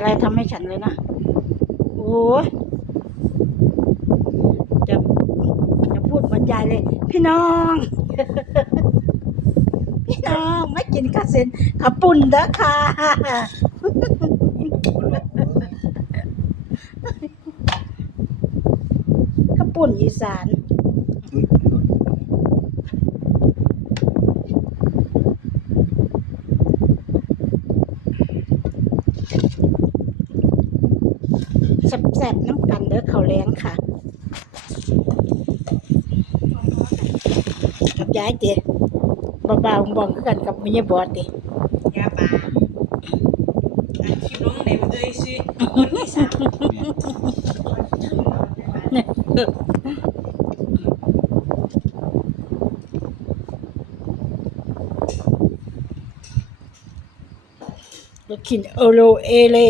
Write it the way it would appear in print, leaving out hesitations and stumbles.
อะไรทำให้ฉันเลยนะโอ้ยจะจะพูดบรรยายเลยพี่น้อง พี่น้องไม่กินข้าวเส้นข้าวปุ่นเด้อค่ะข้าวปุ่นอีสานแซ่บๆน้ำกันเด้อข้าวแรงค่ะกับยายเจ๊เบาๆบองคือกันกับมีบอดติยาปลาอันคลิปลงไหนเอ้ยซื้อคนที่สามกินโอโลเอเล่